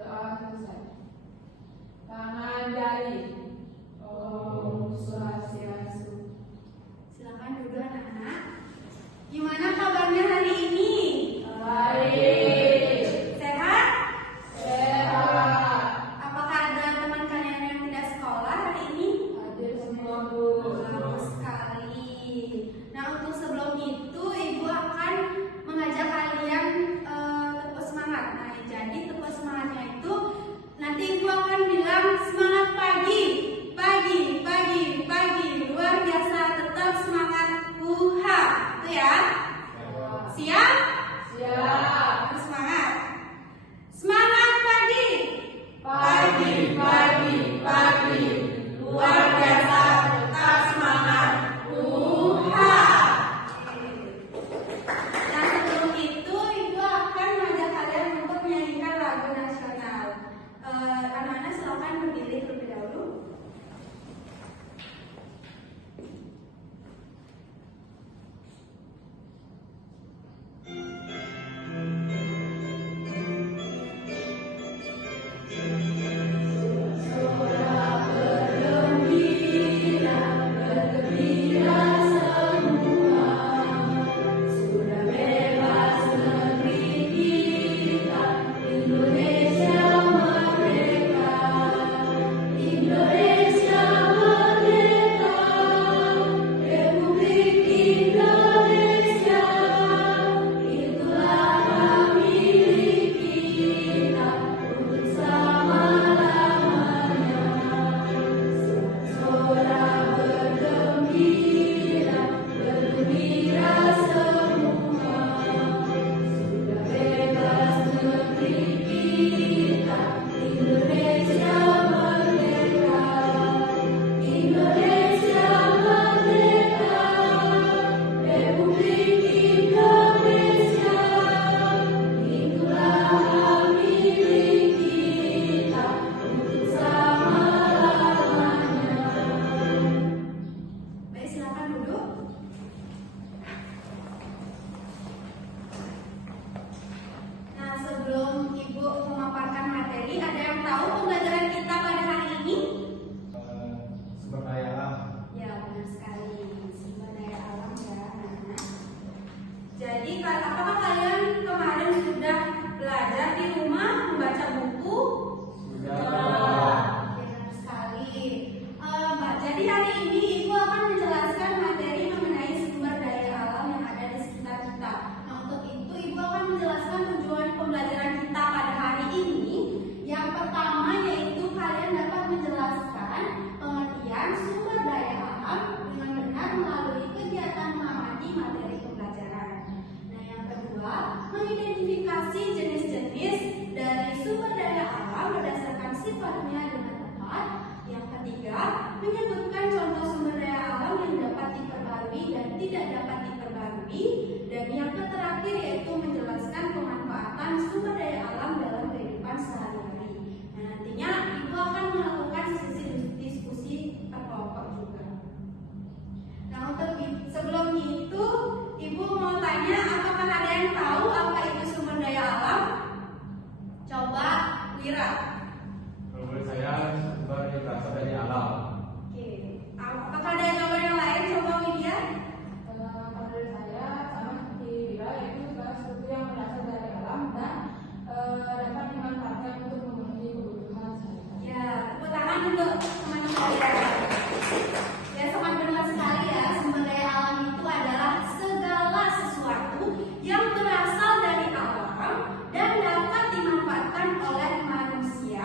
Doa selesai. Tangan jari. Om Swastiastu. Silakan duduk anak-anak. Gimana kabarnya hari ini? Baik. Sehat? Sehat. Apakah ada teman kalian yang tidak sekolah hari ini? Hadir semua, Bu. Bagus sekali. Nah, untuk sebelum itu Ibu akan mengajak kalian tepuk semangat. Nah, jadi tepuk semangatnya itu nanti Ibu akan bilang semangat pagi, pagi, pagi, pagi, luar biasa, tetap semangat, uha, itu ya. Siap? Siap. Harus semangat. Semangat pagi. Pagi, pagi, pagi. Luar biasa, tetap semangat. Uha. Nah, sebelum itu Ibu akan mengajak kalian untuk menyanyikan lagu nasional. Anak-anak silakan berdiri terlebih dahulu. Baik, silakan duduk. Nah, sebelum Ibu memaparkan materi, ada yang tahu pembelajaran kita pada hari ini? Sumber daya alam. Ya, benar sekali. Sumber daya alam ya, anak-anak. Jadi, apakah kalian kemarin sudah belajar di rumah membaca buku? Sudah. Benar sekali. Jadi hari ini Ibu akan menjelaskan materi mengenai sumber daya alam yang ada di sekitar kita. Nah, untuk itu Ibu akan menjelaskan tujuan pembelajaran kita pada hari ini. Yang pertama yaitu kalian dapat menjelaskan pengertian sumber daya alam dengan benar melalui kegiatan mengamati materi pembelajaran. Nah, yang kedua, mengidentifikasi jenis-jenis dari sumber daya alam berdasarkan sifatnya dengan tepat. Yang ketiga, menyebutkan contoh sumber daya alam yang dapat diperbarui dan tidak dapat diperbarui. Dan yang terakhir yaitu menjelaskan pemanfaatan sumber daya alam dalam kehidupan sehari-hari. Nah, nantinya Ibu akan melakukan sesi diskusi terkelompok juga. Nah, untuk sebelum itu Ibu mau tanya, apakah ada yang tahu apa itu sumber daya alam? Coba Wira. Kalau menurut saya sumber yang berasal dari alam. Oke. Apakah ada jawaban yang lain? Coba Widya. Kalau dari saya sama seperti Wira, yaitu segala sesuatu yang berasal dari alam dan dapat dimanfaatkan untuk memenuhi kebutuhan sehari-hari. Ya, tepuk tangan untuk teman-teman ya. Ya, sangat benar sekali ya. Sumber daya alam itu adalah segala sesuatu yang berasal dari alam dan dapat dimanfaatkan oleh manusia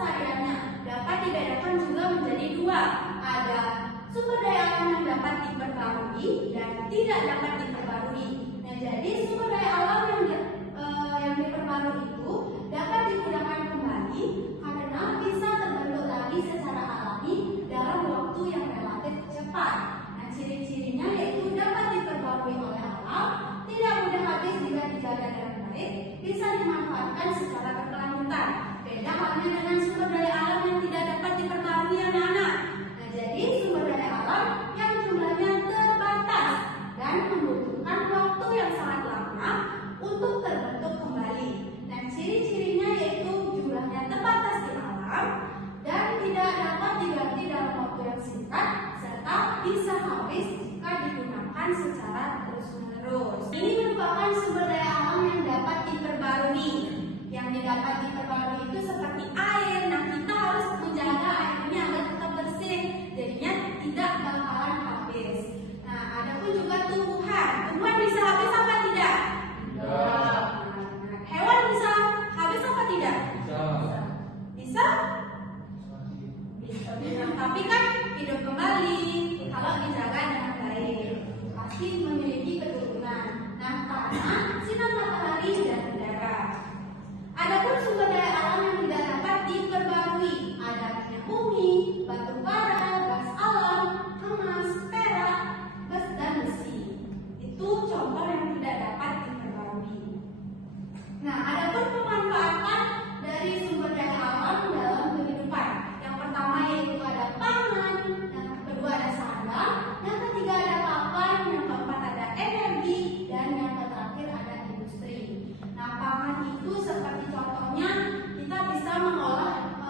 pelestariannya dapat dibedakan juga menjadi dua. Ada sumber daya alam yang dapat diperbarui dan tidak dapat diperbarui. Nah, jadi sumber daya alam yang diperbarui itu dapat digunakan kembali karena bisa terbentuk lagi secara alami dalam waktu yang relatif cepat. Nah, ciri-cirinya yaitu dapat diperbarui oleh alam, tidak mudah habis jika dijaga dengan baik, bisa dimanfaatkan secara berkelanjutan. Beda halnya dengan sumber daya alam yang tidak dapat diperbarui, anak-anak. Nah, jadi sumber daya alam yang jumlahnya terbatas dan membutuhkan waktu yang sangat lama untuk terbentuk kembali. Nah, ciri-cirinya yaitu jumlahnya terbatas di alam dan tidak dapat diganti dalam waktu yang singkat, serta bisa habis jika digunakan secara terus-menerus. Ini merupakan sumber daya alam yang dapat diperbarui. Yang dapat diperbarui itu seperti air. Nah, kita harus menjaga airnya agar tetap bersih, jadinya tidak bakalan habis. Nah, ada pun juga tumbuhan. Tumbuhan bisa habis apa tidak? Tidak. Nah, hewan bisa habis apa tidak? Bisa? Bisa. Nah, tapi kan hidup kembali kalau dijaga dengan baik. Pasti memiliki keturunan. Nah, tanah, sinar matahari, dan udara. Adapun sumber daya alam yang tidak dapat diperbarui, ada minyak bumi, batu bara, gas alam, emas, perak, gas dan besi. Itu contoh yang tidak dapat diperbarui. Nah, adapun pemanfaatan dari sumber daya alam dalam kehidupan. Yang pertama yaitu ada pangan, yang kedua ada sandang, yang ketiga ada papan, yang keempat ada energi, dan yang terakhir ada industri. Nah, pangan itu seperti contohnya kita bisa mengolah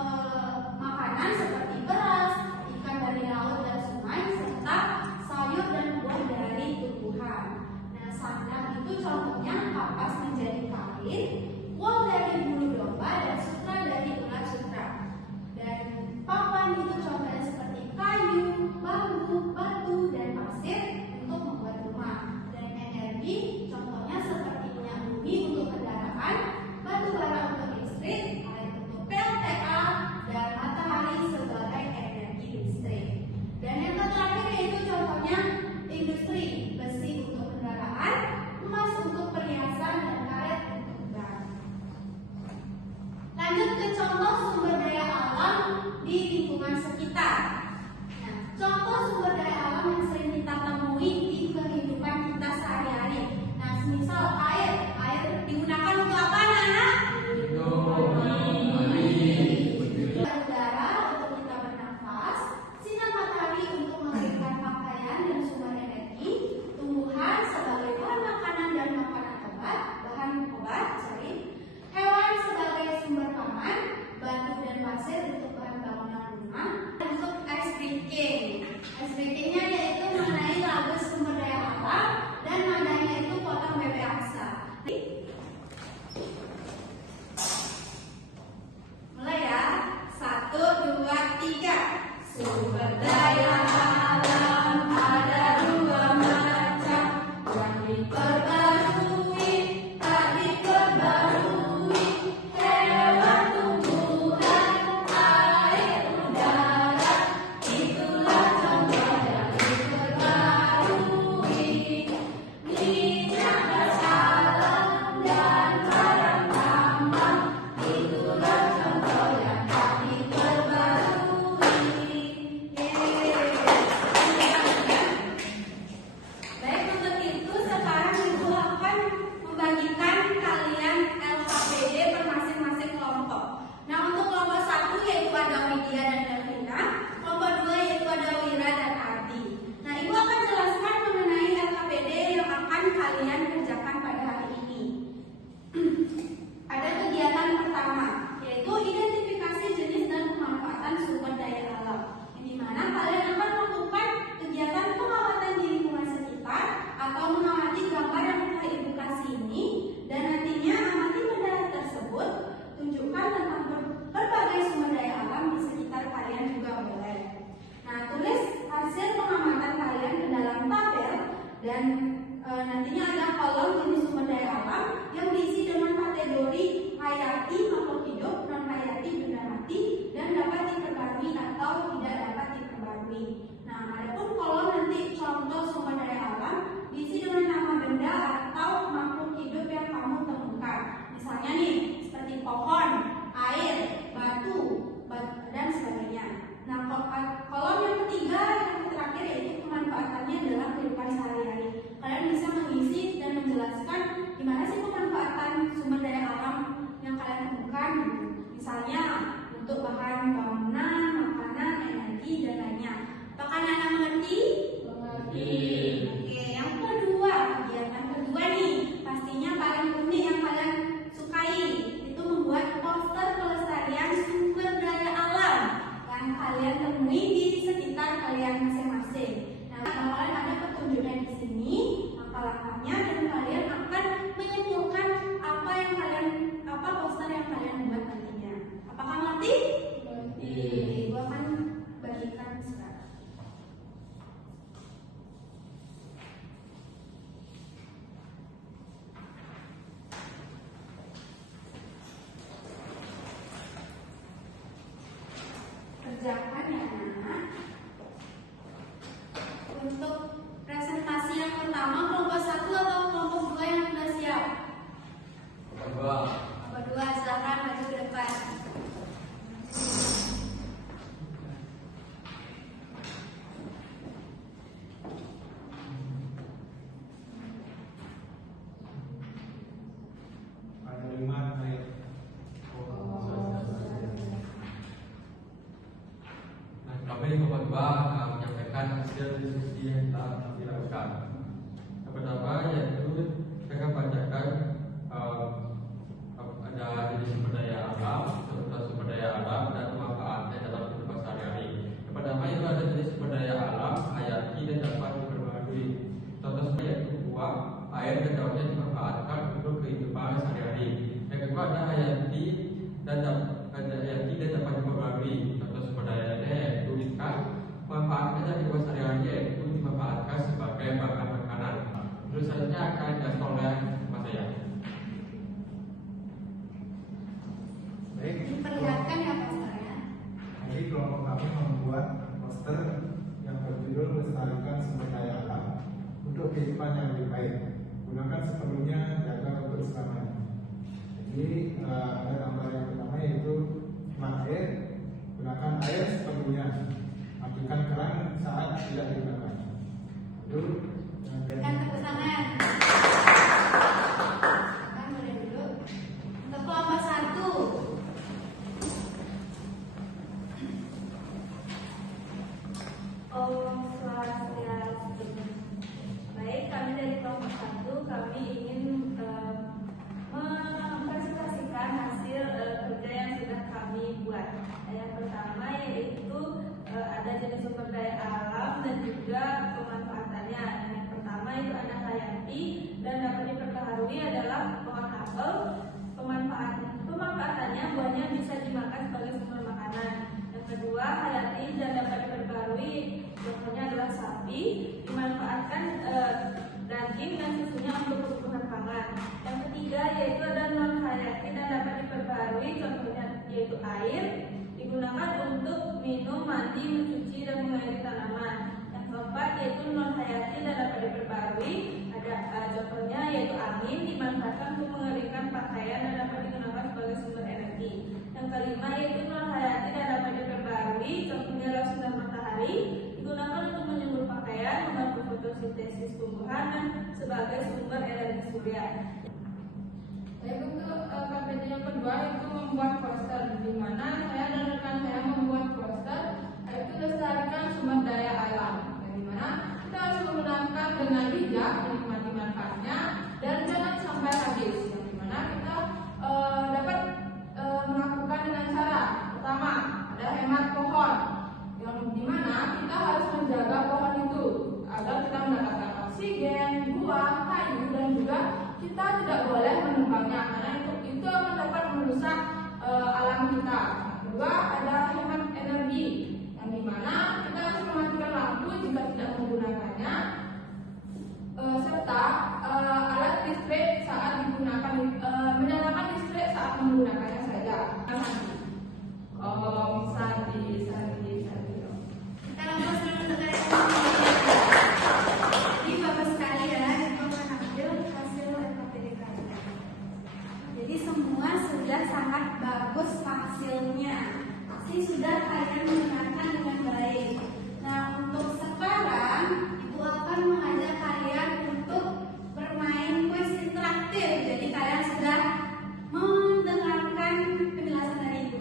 makanan seperti beras, ikan dari laut dan sungai, serta sayur dan buah dari tumbuhan. Nah, sandang itu contohnya kapas menjadi kain, wol dari bulu domba, dan sutra dari ulat sutra. Dan papan itu contohnya seperti kayu, bambu, batu, dan pasir untuk membuat rumah. Dan energi contohnya seperti minyak bumi untuk kendaraan, batu bara untuk listrik, air untuk PLTA, dan matahari sebagai energi listrik. Dan yang terakhir yaitu contohnya industri, besi untuk kendaraan, emas untuk perhiasan, dan karet untuk ban. Lanjut ke contoh sumber daya alam di lingkungan sekitar. Nah, contoh sumber daya alam yang sering kita temui di kehidupan kita sehari-hari. Nah, misal air digunakan untuk apa, anak-anak? Udara untuk kita bernafas, sinar matahari untuk mengeringkan pakaian dan sumber energi, tumbuhan sebagai bahan makanan dan bahan obat, hewan sebagai sumber pangan, batu dan pasir untuk bahan bangunan rumah, untuk ice breaking. Ice breakingnya yaitu mengenai lagu sumber daya alam dan nadanya itu potong bebek aksa. Mulai ya, 1, 2, 3. Sumber daya alam ada dua macam, yang diperbarui, tak diperbarui. Hewan, tumbuhan, air, udara, itulah contoh yang diperbarui. Minyak, gas alam, dan barang tambang, itulah contoh yang tak diperbarui. Yeay. Misalnya untuk bahan bangunan, makanan, energi, dan lainnya. Apakah anak-anak mengerti? Mengerti. Oke, yang kedua, kegiatan kedua nih, pastinya paling unik yang kalian sukai, itu membuat poster pelestarian sumber daya alam yang kalian temui di sekitar kalian masing-masing. Nah, kalau kalian ada petunjuknya di sini, langkah-langkahnya, dan kalian akan menyimpulkan apa poster yang kalian buat nantinya. Apakah ngerti? Mengerti. Ibu akan bagikan sekarang. Kerjakan ya anak. Untuk presentasi yang pertama, kelompok 1 atau kelompok 2 yang sudah siap? Kedua. Kelompok 2, silakan maju ke depan. Kalimat air. Nah, kami di kelompok 2 menyampaikan hasil diskusi yang telah dilakukan. Yang pertama yaitu mereka bacakan ada jenis sumber daya alam, sumber daya alam dan manfaatnya dalam kehidupan sehari-hari. Yang pertama itu ada jenis sumber daya alam, hayati dan dapat diperbarui. Contohnya yaitu uap, air dan daunnya dimanfaatkan untuk kehidupan sehari-hari. Yang kedua ada hayati dan dapat diperbarui. Contoh sumber dayanya yaitu ikan, manfaatnya dalam kehidupan sehari-hari yaitu dimanfaatkan sebagai bahan makanan. Terus selanjutnya akan dijelaskan oleh Mas saya. Baik, Diperlihatkan ya posternya. jadi kelompok kami membuat poster yang berjudul Melestarikan Sumber Daya Alam untuk Kehidupan yang Lebih Baik. Gunakan sepenuhnya, jaga kebersamaan. Jadi ada gambar yang pertama yaitu hemat air. Gunakan air sepenuhnya. Matikan keran saat tidak digunakan. Lalu Berikan tepuk tangan. Kan boleh dulu. Untuk kelompok 1. Om Swastiastu. Baik, kami dari kelompok 1 kami ingin mempresentasikan hasil kerja yang sudah kami buat. Yang pertama yaitu ada jenis sumber daya alam dan juga pemanfaatannya. Yang pertama itu ada hayati dan dapat diperbaharui adalah pohon apel. Pemanfaatannya buahnya bisa dimakan sebagai sumber makanan. Yang kedua hayati dan dapat diperbaharui, contohnya adalah sapi, dimanfaatkan daging dan susunya untuk kebutuhan pangan. Yang ketiga yaitu ada non hayati dan dapat diperbaharui, contohnya yaitu air, digunakan untuk minum, mandi, mencuci, dan mengairi tanaman. Yang keempat yaitu non hayati dan dapat diperbarui, ada contohnya yaitu angin, dimanfaatkan untuk mengeringkan pakaian dan dapat digunakan sebagai sumber energi. Yang kelima yaitu non hayati dan dapat diperbarui, contohnya adalah sinar matahari, digunakan untuk menyembur pakaian, membantu fotosintesis tumbuhan dan sebagai sumber energi surya. Baik, untuk KPD yang kedua itu membuat poster, di mana saya dan rekan saya membuat poster yaitu lestarikan sumber daya alam, di mana kita harus menggunakan dengan bijak, menikmati manfaatnya dan jangan sampai habis. Yang dimana kita dapat melakukan dengan cara pertama ada hemat pohon, yang dimana kita harus menjaga pohon itu agar kita mendapatkan oksigen, buah, kayu, dan juga kita tidak boleh menebangnya karena itu akan dapat merusak alam kita. Kedua ada hemat energi, yang dimana kita harus mematikan lampu jika tidak menggunakannya, serta alat listrik saat digunakan, menyalakan listrik saat menggunakannya saja. Om Sandi. Kita lepas dulu untuk dari Jadi bagus sekali ya, Ibu mengambil hasil LKPD kalian. Jadi semua sudah sangat bagus hasilnya. Pasti sudah kalian mendengarkan dengan baik. Nah, untuk sekarang Ibu akan mengajak kalian untuk bermain kuis interaktif. Jadi kalian sudah mendengarkan penjelasan dari Ibu.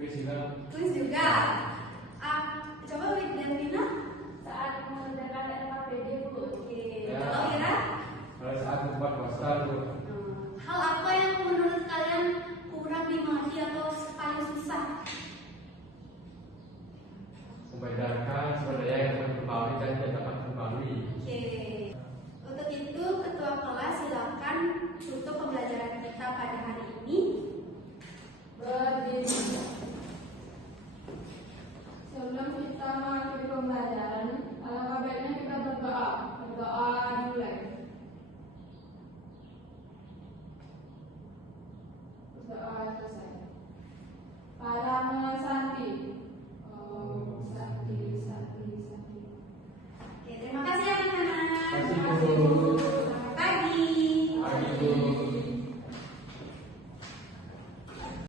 Kuis juga.